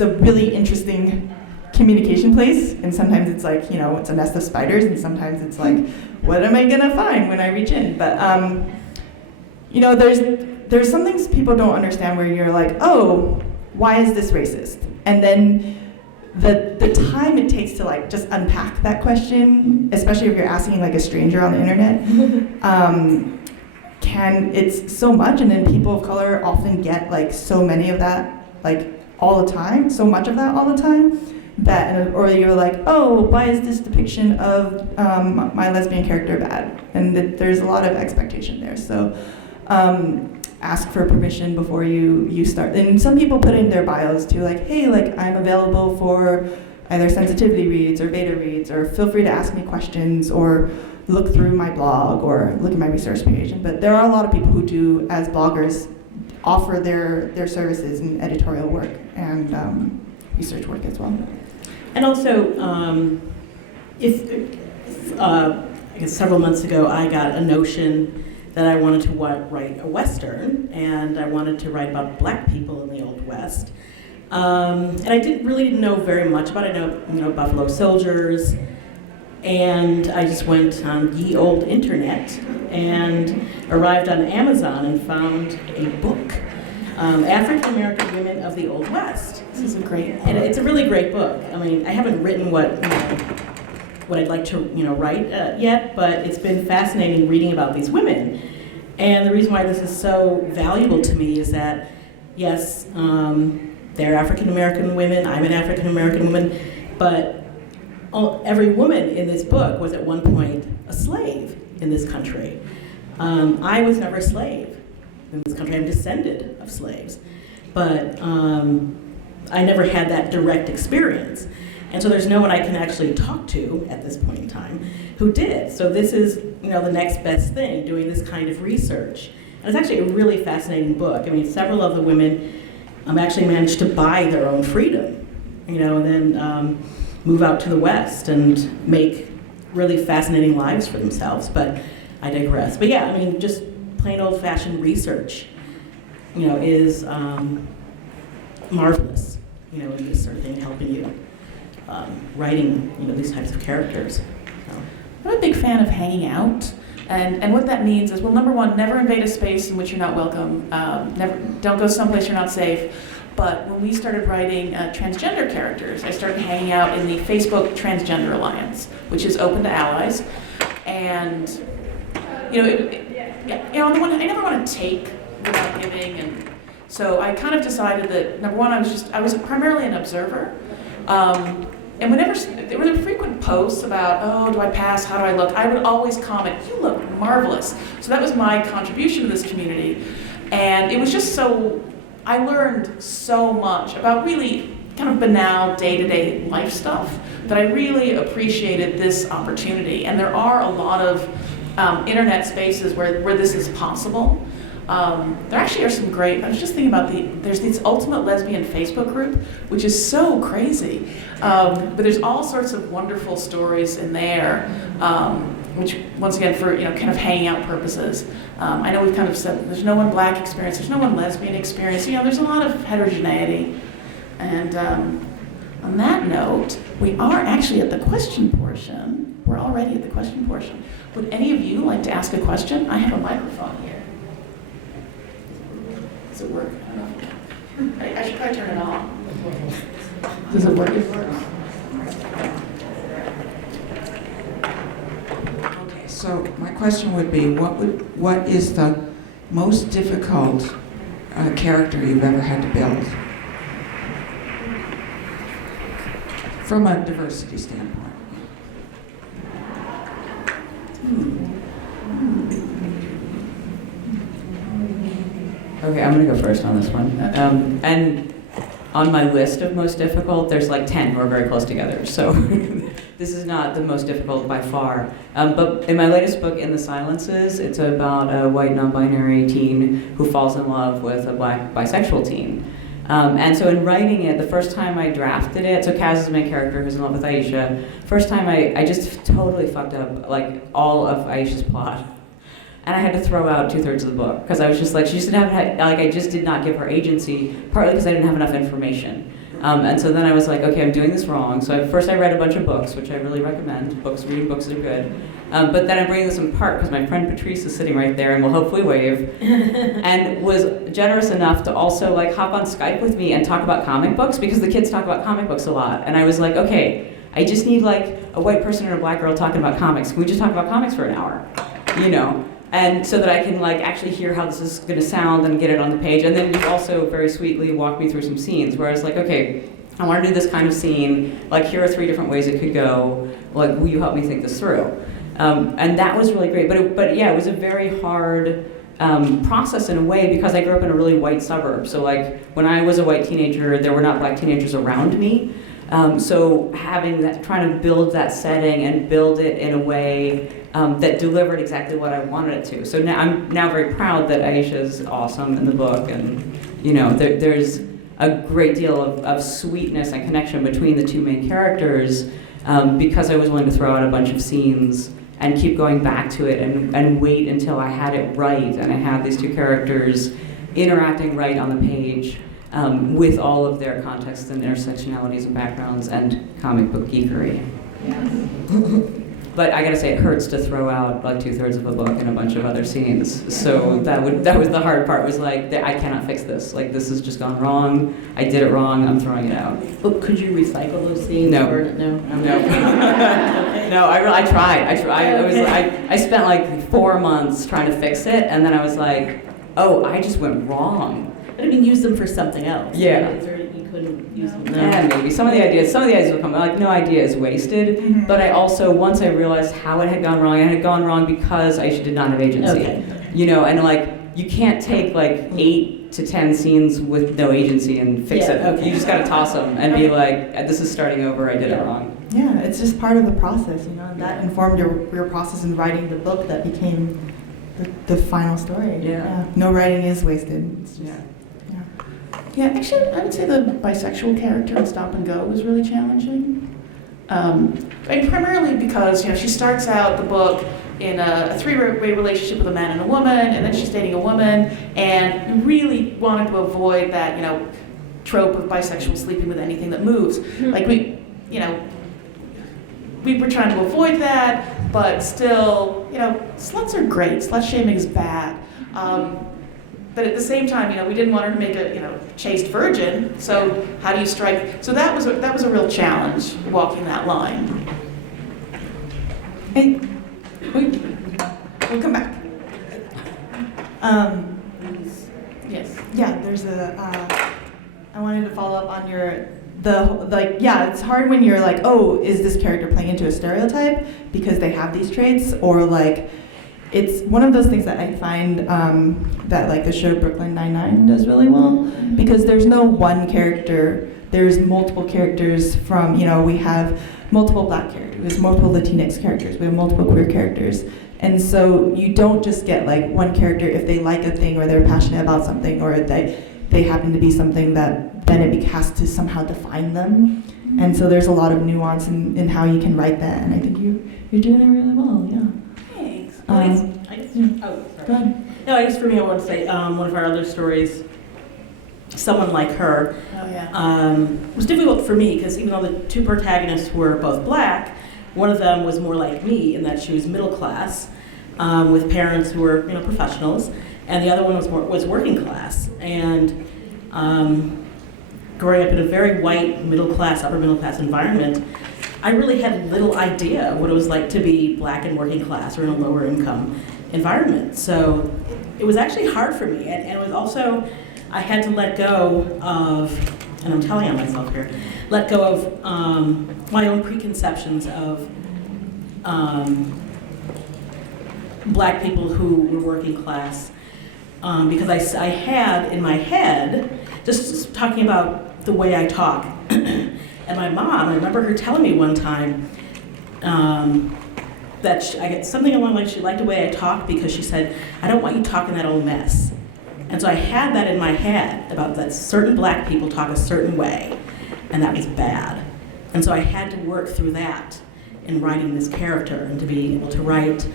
a really interesting communication place, and sometimes it's like, it's a nest of spiders, and sometimes it's like, what am I gonna find when I reach in? But, there's some things people don't understand where you're like, oh, why is this racist? And then the time it takes to like just unpack that question, especially if you're asking like a stranger on the internet, it's so much, and then people of color often get like so many of that, like all the time, so much of that all the time, that, or you're like, oh, why is this depiction of my lesbian character bad? And there's a lot of expectation there. So ask for permission before you start. And some people put in their bios too, like, hey, like I'm available for either sensitivity reads or beta reads, or feel free to ask me questions, or look through my blog, or look at my research page. But there are a lot of people who do, as bloggers, offer their services in editorial work and research work as well. And also, I guess several months ago, I got a notion that I wanted to write a Western, and I wanted to write about Black people in the Old West. And I didn't know very much about it. I know Buffalo Soldiers, and I just went on ye old internet and arrived on Amazon and found a book, African American Women of the Old West. This is a great book. And it's a really great book. I mean, I haven't written what I'd like to write yet, but it's been fascinating reading about these women. And the reason why this is so valuable to me is that, yes, they're African American women, I'm an African American woman, but every woman in this book was at one point a slave in this country. I was never a slave in this country. I'm descended of slaves, but I never had that direct experience. And so there's no one I can actually talk to at this point in time who did. So this is, the next best thing, doing this kind of research. And it's actually a really fascinating book. I mean, several of the women actually managed to buy their own freedom, and then move out to the West and make really fascinating lives for themselves. But I digress. But yeah, I mean, just plain old-fashioned research, is marvelous, in this sort of thing, helping you writing, these types of characters. So. I'm a big fan of hanging out. And what that means is, well, number one, never invade a space in which you're not welcome. Don't go someplace you're not safe. But when we started writing transgender characters, I started hanging out in the Facebook Transgender Alliance, which is open to allies. And, on the one hand, I never want to take without giving. And so I kind of decided that, number one, I was primarily an observer. And whenever there were frequent posts about, oh, do I pass? How do I look? I would always comment, you look marvelous. So that was my contribution to this community. And it was just I learned so much about really kind of banal day-to-day life stuff that I really appreciated this opportunity. And there are a lot of internet spaces where this is possible. There actually are some great, I was just thinking about there's this Ultimate Lesbian Facebook group, which is so crazy. But there's all sorts of wonderful stories in there, which once again for kind of hanging out purposes. I know we've kind of said there's no one Black experience, there's no one lesbian experience. There's a lot of heterogeneity. And on that note, we are actually at the question portion. We're already at the question portion. Would any of you like to ask a question? I have a microphone here. Does it work? I don't know. I should probably turn it on. Does it work? It works. Okay, so my question would be, what is the most difficult character you've ever had to build? From a diversity standpoint. Okay, I'm gonna go first on this one. And on my list of most difficult, there's like 10 who are very close together. So this is not the most difficult by far. But in my latest book, In the Silences, it's about a white non-binary teen who falls in love with a Black bisexual teen. And so in writing it, the first time I drafted it, so Kaz is the main character who's in love with Aisha. First time I just totally fucked up like all of Aisha's plot. And I had to throw out 2/3 of the book because I was just like, she just didn't have, I just did not give her agency, partly because I didn't have enough information. And so then I was like, okay, I'm doing this wrong. So first I read a bunch of books, which I really recommend. Reading books are good. But then I'm bringing this apart because my friend Patrice is sitting right there and will hopefully wave, and was generous enough to also like hop on Skype with me and talk about comic books because the kids talk about comic books a lot. And I was like, okay, I just need like a white person and a Black girl talking about comics. Can we just talk about comics for an hour? And so that I can like actually hear how this is going to sound and get it on the page. And then you also very sweetly walk me through some scenes where I was like, okay, I want to do this kind of scene. Like, here are 3 different ways it could go. Like, will you help me think this through? And that was really great. But yeah, it was a very hard process in a way because I grew up in a really white suburb. So like, when I was a white teenager, there were not black teenagers around me. So having that, trying to build that setting and build it in a way that delivered exactly what I wanted it to. So now I'm now very proud that Aisha's awesome in the book, and you know, there's a great deal of sweetness and connection between the 2 main characters because I was willing to throw out a bunch of scenes and keep going back to it and wait until I had it right and I had these 2 characters interacting right on the page with all of their contexts and intersectionalities and backgrounds and comic book geekery. Yes. But I gotta say, it hurts to throw out like 2/3 of a book and a bunch of other scenes. So that was the hard part, was like, I cannot fix this. Like, this has just gone wrong. I did it wrong, I'm throwing it out. But could you recycle those scenes? No. Or, no. Okay. No, I tried. I spent like 4 months trying to fix it, and then I was like, oh, I just went wrong. But I mean, use them for something else. Yeah. You couldn't use them. No. Yeah, maybe. Some of the ideas will come. Like, no idea is wasted. But I also, once I realized how it had gone wrong, it had gone wrong because Aisha did not have agency. Okay. You know, and like, you can't take like 8 to 10 scenes with no agency and fix it. Okay. You just gotta toss them and be like, this is starting over, I did it wrong. Yeah, it's just part of the process, you know, and that informed your process in writing the book that became the final story. Yeah. No writing is wasted. It's just, Yeah, actually, I would say the bisexual character in Stop and Go was really challenging. And primarily because, you know, she starts out the book in a 3-way relationship with a man and a woman, and then she's dating a woman, and really wanted to avoid that, you know, trope of bisexual sleeping with anything that moves. Like, we were trying to avoid that, but still, you know, sluts are great. Slut shaming is bad. But at the same time, you know, we didn't want her to make a, you know, chaste virgin. So how do you strike? So that was a real challenge, walking that line. Hey, we'll come back. Yes. Yeah, there's I wanted to follow up on it's hard when you're like, oh, is this character playing into a stereotype because they have these traits, or like, it's one of those things that I find that like the show Brooklyn Nine-Nine does really well, because there's no one character, there's multiple characters from, you know, we have multiple black characters, we have multiple Latinx characters, we have multiple queer characters. And so you don't just get like one character if they like a thing or they're passionate about something or they happen to be something that then it has to somehow define them. And so there's a lot of nuance in how you can write that, and I think you're doing it really well, yeah. Go ahead. No, I guess for me, I want to say one of our other stories, Someone Like Her, was difficult for me because even though the 2 protagonists were both black, one of them was more like me in that she was middle class with parents who were, you know, professionals, and the other one was working class. And growing up in a very white middle class, upper middle class environment, I really had little idea what it was like to be black and working class or in a lower income environment. So it was actually hard for me, and it was also, I had to let go of, and I'm telling on myself here, let go of my own preconceptions of black people who were working class, because I had in my head, just talking about the way I talk, and my mom, I remember her telling me one time that I get something along like she liked the way I talk because she said, I don't want you talking that old mess. And so I had that in my head about that certain black people talk a certain way, and that was bad. And so I had to work through that in writing this character and to be able to write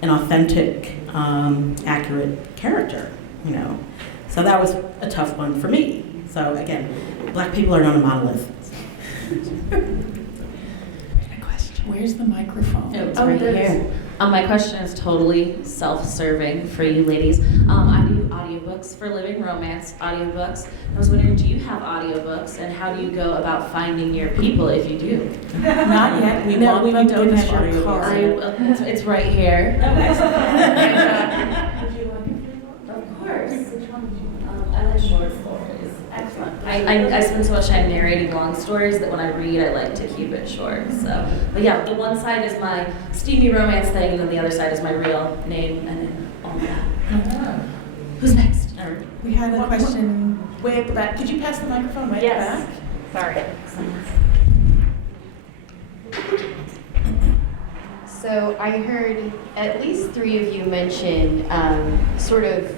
an authentic, accurate character, you know. So that was a tough one for me. So again, black people are not a monolith. Where's the microphone? It's right here. My question is totally self-serving for you ladies. I do audiobook books for living, romance audiobooks. I was wondering, do you have audiobooks, and how do you go about finding your people if you do? Not yet. We want them. don't Give us have your audiobooks. card. It's right here. And, would you like it? Of course. I like short stories. Excellent. I spend so much time narrating long stories that when I read, I like to keep it short. So, but yeah, the one side is my steamy romance thing, and then the other side is my real name and all that. Who's next? We had a question. Way at the back. Could you pass the microphone way Yes. at the back? Sorry. So I heard at least 3 of you mention sort of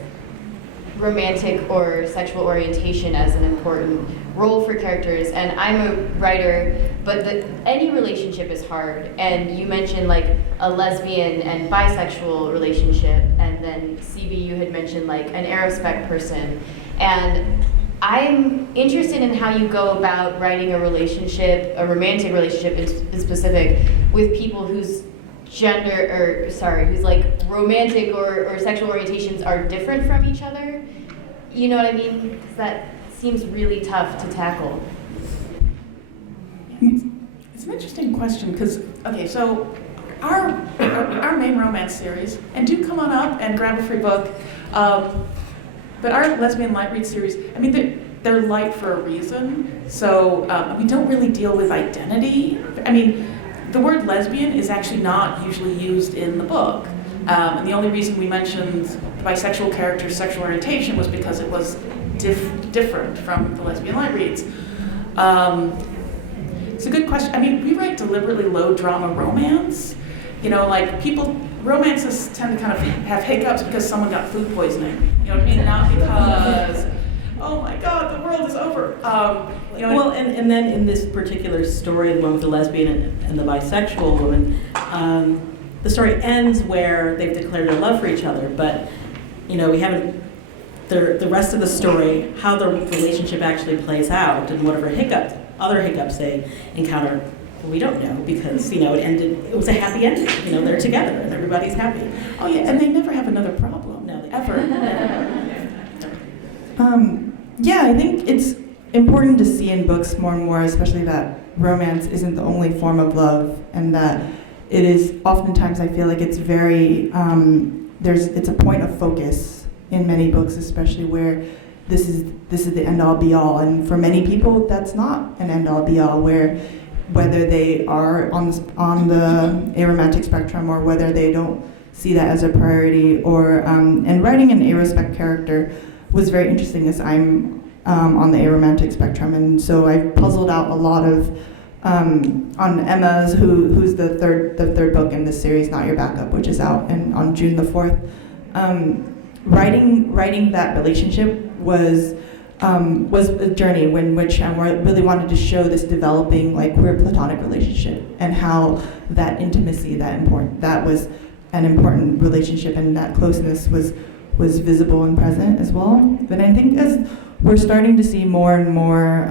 romantic or sexual orientation as an important role for characters. And I'm a writer, but any relationship is hard. And you mentioned like a lesbian and bisexual relationship, and then CB, you had mentioned like an aerospec person. And I'm interested in how you go about writing a relationship, a romantic relationship in specific, with people whose whose like romantic or sexual orientations are different from each other. You know what I mean? Because that seems really tough to tackle. It's an interesting question because, okay, so our main romance series, and do come on up and grab a free book, but our lesbian light read series, I mean, they're light for a reason, so we don't really deal with identity. I mean, the word lesbian is actually not usually used in the book. And the only reason we mentioned the bisexual character's sexual orientation was because it was different from the lesbian light reads. It's a good question. I mean, we write deliberately low drama romance. You know, like romances tend to kind of have hiccups because someone got food poisoning. You know what I mean? Not because, oh my God, the world is over. Well, and then in this particular story, the one with the lesbian and the bisexual woman, the story ends where they've declared their love for each other, but we haven't, the rest of the story, how the relationship actually plays out and whatever other hiccups they encounter, we don't know because, it ended, it was a happy ending, they're together and everybody's happy. Oh yeah, and they never have another problem. No, ever. Yeah, I think it's important to see in books more and more, especially that romance isn't the only form of love, and that it is oftentimes, I feel like it's very, it's a point of focus in many books, especially where this is the end-all be-all, and for many people that's not an end-all be-all, where whether they are on the aromantic spectrum or whether they don't see that as a priority, or and writing an arospec character was very interesting, as I'm on the aromantic spectrum, and so I puzzled out a lot of on Emma's, who's the third book in this series, Not Your Backup, which is out on June the 4th. Writing that relationship was a journey in which I really wanted to show this developing like queer platonic relationship, and how that intimacy, that was an important relationship, and that closeness was visible and present as well. But I think as we're starting to see more and more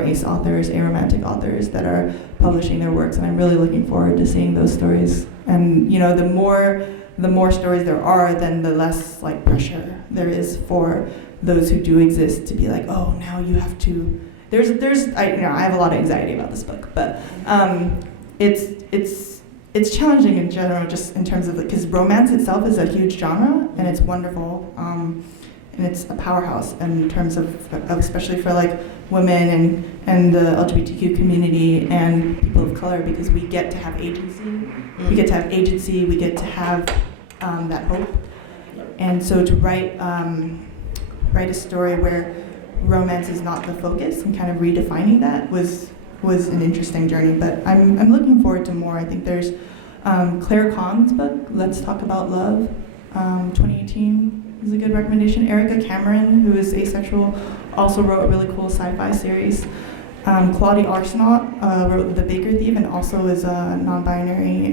ace authors, aromantic authors that are publishing their works, and I'm really looking forward to seeing those stories. And the more stories there are, then the less like pressure there is for those who do exist to be like, oh, now you have to. I have a lot of anxiety about this book, but it's challenging in general, just in terms of because romance itself is a huge genre, and it's wonderful, and it's a powerhouse in terms of especially for like women and the LGBTQ community and people of color, because we get to have agency. We get to have agency. We get to have that hope. And so to write a story where romance is not the focus and kind of redefining that was an interesting journey. But I'm looking forward to more. I think there's Claire Kahn's book, Let's Talk About Love, 2018 is a good recommendation. Erica Cameron, who is asexual, also wrote a really cool sci-fi series. Claudia Arsenault wrote The Baker Thief, and also is a non-binary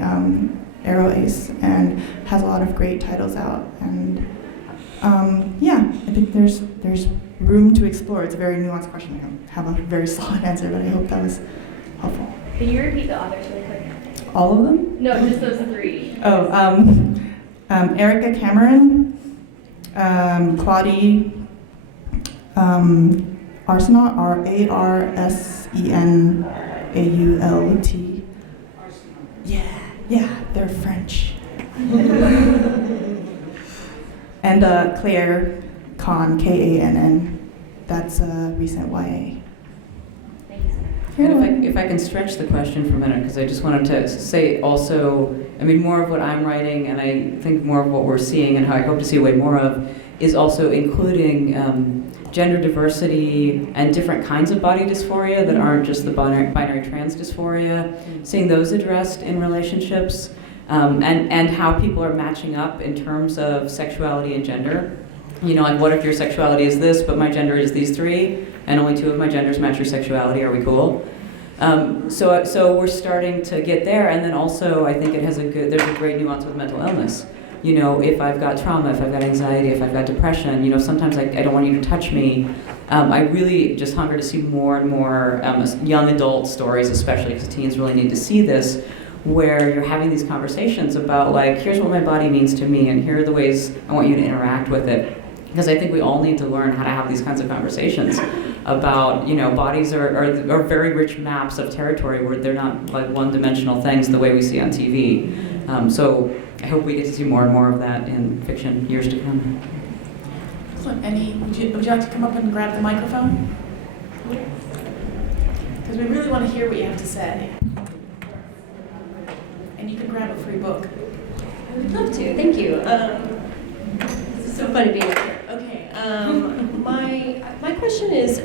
aro ace, and has a lot of great titles out. And I think there's room to explore. It's a very nuanced question. I don't have a very solid answer, but I hope that was helpful. Can you repeat the authors really quick? All of them? No, just those 3. Oh, Erica Cameron, Claudie Arsenault, Arsenault. Yeah, they're French. And Claire Kahn, Kann. That's a recent YA. And if I can stretch the question for a minute, because I just wanted to say also, I mean, more of what I'm writing, and I think more of what we're seeing, and how I hope to see way more of, is also including gender diversity and different kinds of body dysphoria that aren't just the binary trans dysphoria, seeing those addressed in relationships, and how people are matching up in terms of sexuality and gender. You know, like, what if your sexuality is this, but my gender is these three, and only two of my genders match your sexuality? Are we cool? So we're starting to get there, and then also I think there's a great nuance with mental illness. You know, if I've got trauma, if I've got anxiety, if I've got depression, you know, sometimes I don't want you to touch me. I really just hunger to see more and more young adult stories, especially because teens really need to see this, where you're having these conversations about, like, here's what my body means to me, and here are the ways I want you to interact with it. Because I think we all need to learn how to have these kinds of conversations about, you know, bodies are very rich maps of territory where they're not like one-dimensional things the way we see on TV. So I hope we get to see more and more of that in fiction years to come. Excellent. Would you like to come up and grab the microphone? Because we really want to hear what you have to say. And you can grab a free book. I would love to. Thank you. This is so fun to be here. Okay. My question is,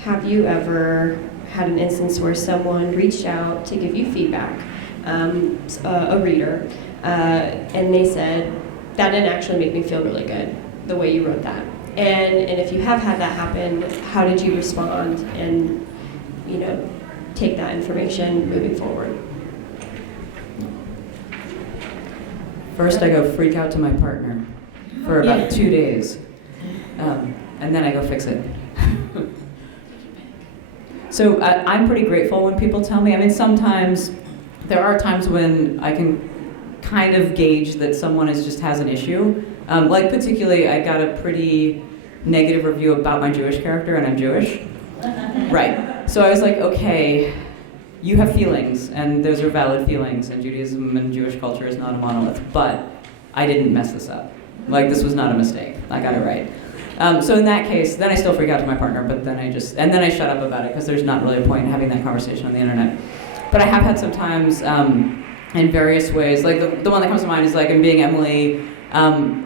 have you ever had an instance where someone reached out to give you feedback, a reader, and they said, that didn't actually make me feel really good, the way you wrote that. And if you have had that happen, how did you respond and, you know, take that information moving forward? First, I go freak out to my partner for about 2 days, and then I go fix it. So I'm pretty grateful when people tell me. I mean, sometimes there are times when I can kind of gauge that someone just has an issue. Like particularly, I got a pretty negative review about my Jewish character, and I'm Jewish. Right. So I was like, okay, you have feelings, and those are valid feelings, and Judaism and Jewish culture is not a monolith, but I didn't mess this up. Like, this was not a mistake. I got it right. So in that case, then I still freak out to my partner, but then I shut up about it, because there's not really a point in having that conversation on the internet. But I have had some times in various ways, like the one that comes to mind is like in Being Emily,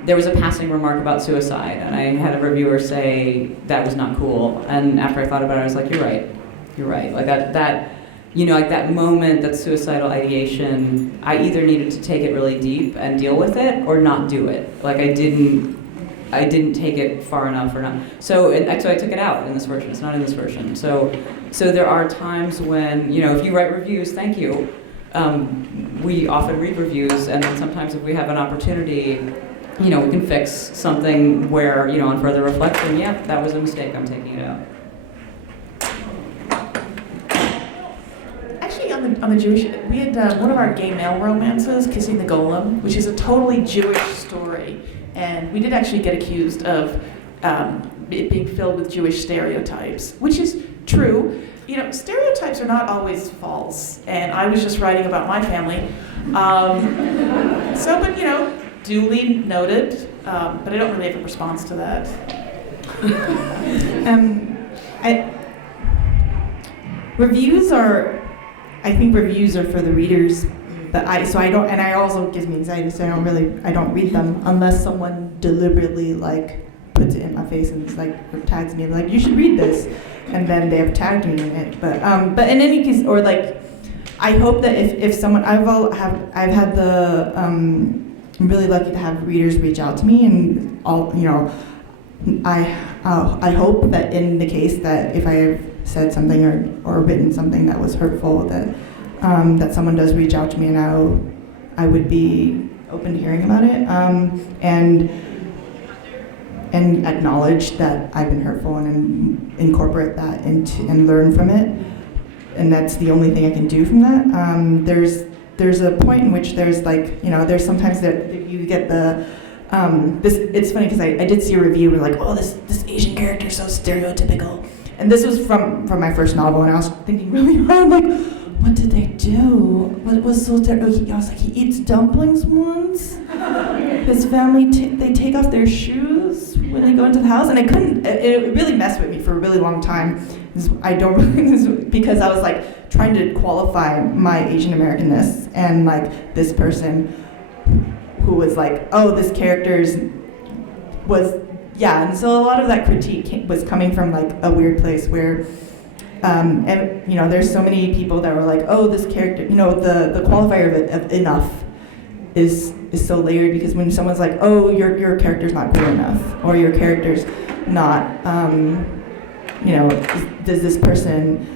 there was a passing remark about suicide, and I had a reviewer say that was not cool, and after I thought about it, I was like, you're right. Like that you know, like that moment, that suicidal ideation, I either needed to take it really deep and deal with it, or not do it. Like I didn't take it far enough, or not. So I took it out in this version. It's not in this version. So there are times when, you know, if you write reviews, thank you. We often read reviews, and then sometimes if we have an opportunity, you know, we can fix something where, you know, on further reflection, yeah, that was a mistake, I'm taking it out. On the Jewish, we had one of our gay male romances, Kissing the Golem, which is a totally Jewish story, and we did actually get accused of it being filled with Jewish stereotypes, which is true. You know, stereotypes are not always false, and I was just writing about my family. But you know, duly noted, but I don't really have a response to that. I think reviews are for the readers, but I also gives me anxiety, so I don't read them unless someone deliberately like puts it in my face and like or tags me like, you should read this, and then they have tagged me in it. But in any case, or like, I hope that if someone I've had the I'm really lucky to have readers reach out to me, and all, you know, I hope that in the case that if I have said something or written something that was hurtful, that someone does reach out to me, and I would be open to hearing about it, and acknowledge that I've been hurtful and incorporate that into and learn from it. And that's the only thing I can do from that. There's a point in which there's like, you know, there's sometimes that you get the it's funny because I did see a review where like, oh, this Asian character is so stereotypical. And this was from my first novel, and I was thinking really hard, like, what did they do? What was so terrible? I was like, he eats dumplings once. His family, they take off their shoes when they go into the house, and I couldn't. It really messed with me for a really long time. Because I was like trying to qualify my Asian Americanness, and like this person who was like, oh, this character's was. Yeah, and so a lot of that critique was coming from like a weird place where, and, you know, there's so many people that were like, oh, this character, you know, the qualifier of enough is so layered, because when someone's like, oh, your character's not good enough, or your character's not, you know, does this person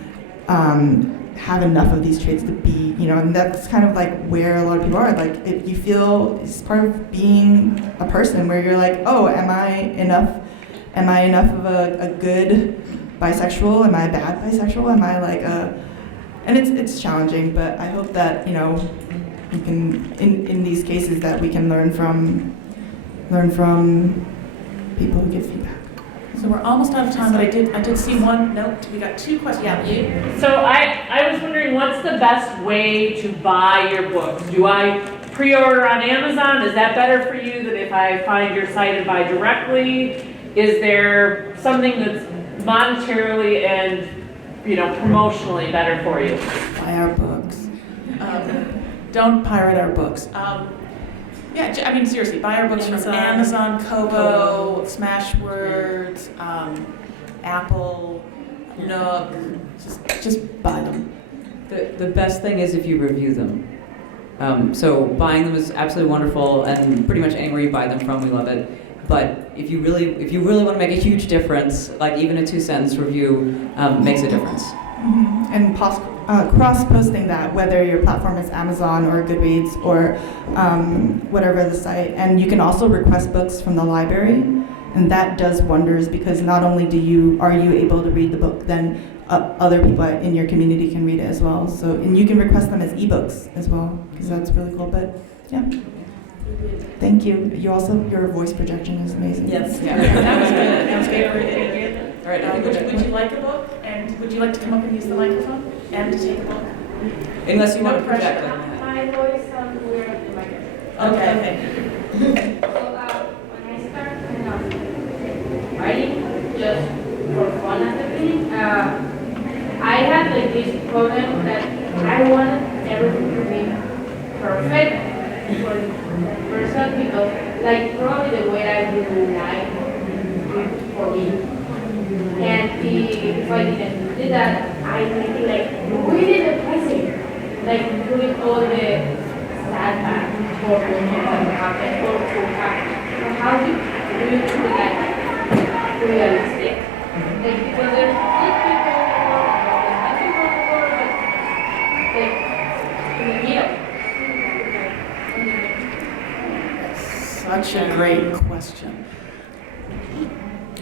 have enough of these traits to be, you know, and that's kind of like where a lot of people are. Like, you feel it's part of being a person where you're like, oh, am I enough of a good bisexual? Am I a bad bisexual? Am I like a, and it's challenging, but I hope that, you know, we can, in these cases, that we can learn from people who give feedback. So we're almost out of time, but I did see one note. We got two questions. Yeah, you. So I was wondering, what's the best way to buy your books? Do I pre-order on Amazon? Is that better for you than if I find your site and buy directly? Is there something that's monetarily and, you know, promotionally better for you? Buy our books. Don't pirate our books. Yeah, I mean, seriously, buy our books from Amazon, Kobo, Smashwords, Apple, Nook. Just buy them. The best thing is if you review them. So buying them is absolutely wonderful, and pretty much anywhere you buy them from, we love it. But if you really want to make a huge difference, like even a 2-sentence review makes a difference. Mm-hmm. And cross-posting that, whether your platform is Amazon or Goodreads or whatever the site. And you can also request books from the library, and that does wonders, because not only are you able to read the book, then other people in your community can read it as well. So, and you can request them as ebooks as well, because that's really cool. But yeah, thank you. Your voice projection is amazing. Yes. Yeah. That was good. That was good. All right. Would you like a book? And would you like to come up and use the microphone and to take a book? Unless you want to No project pressure. it. My voice sounds weird in the microphone. Okay. So when I started writing, just for fun at the beginning, I had like this problem that I wanted everything to be perfect for the person, because like probably the way I do life for me. And if I didn't do that, I would be like really depressing. Like doing all the sad for things that happen or to happen. So how do you do like realistic? Like, because there's good people in the world, there's bad people in the world, but like in the middle. Such a great question.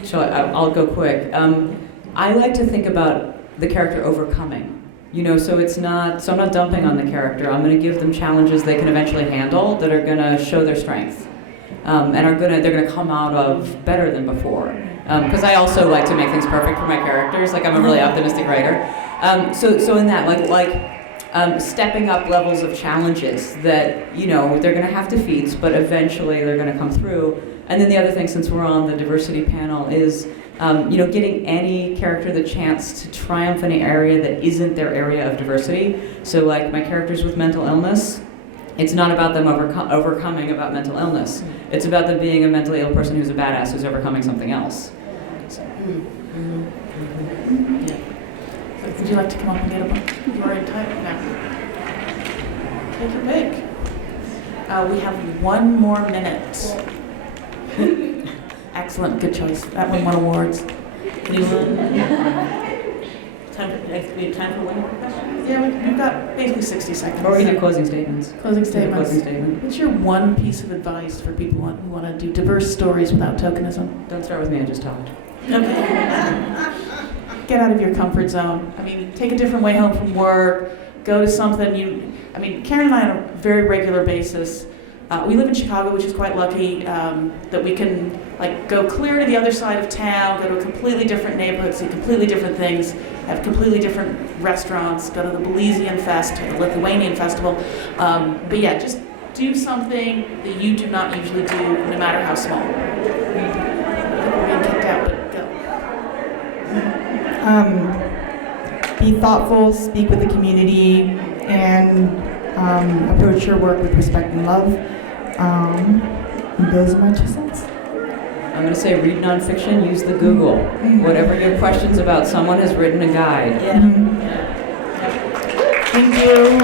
So I'll go quick. I like to think about the character overcoming. You know, so I'm not dumping on the character. I'm going to give them challenges they can eventually handle that are going to show their strength, and they're going to come out of better than before. Because I also like to make things perfect for my characters. Like, I'm a really optimistic writer. So in that, like stepping up levels of challenges that, you know, they're going to have defeats, but eventually they're going to come through. And then the other thing, since we're on the diversity panel, is you know, getting any character the chance to triumph in an area that isn't their area of diversity. So like my characters with mental illness, it's not about them overcoming about mental illness. It's about them being a mentally ill person who's a badass who's overcoming something else. So. Yeah. So would you like to come up and get a book? You are in time now. Take your pick. We have 1 more minute. Excellent, good choice. That one won awards. Anyone? We have time for one more question? Yeah, we've got basically 60 seconds. Or we can do closing statements. Closing statements. Closing statement. What's your one piece of advice for people who want to do diverse stories without tokenism? Don't start with me, I just talked. Okay. Get out of your comfort zone. I mean, take a different way home from work. Go to something Karen and I on a very regular basis We live in Chicago, which is quite lucky that we can like go clear to the other side of town, go to a completely different neighborhood, see completely different things, have completely different restaurants, go to the Belizean Fest, or the Lithuanian Festival. But yeah, just do something that you do not usually do, no matter how small. We're being kicked out, but go. Be thoughtful, speak with the community, and approach your work with respect and love. Those are my 2 cents. I'm going to say read nonfiction, use the Google. Whatever your questions about, someone has written a guide. Thank you.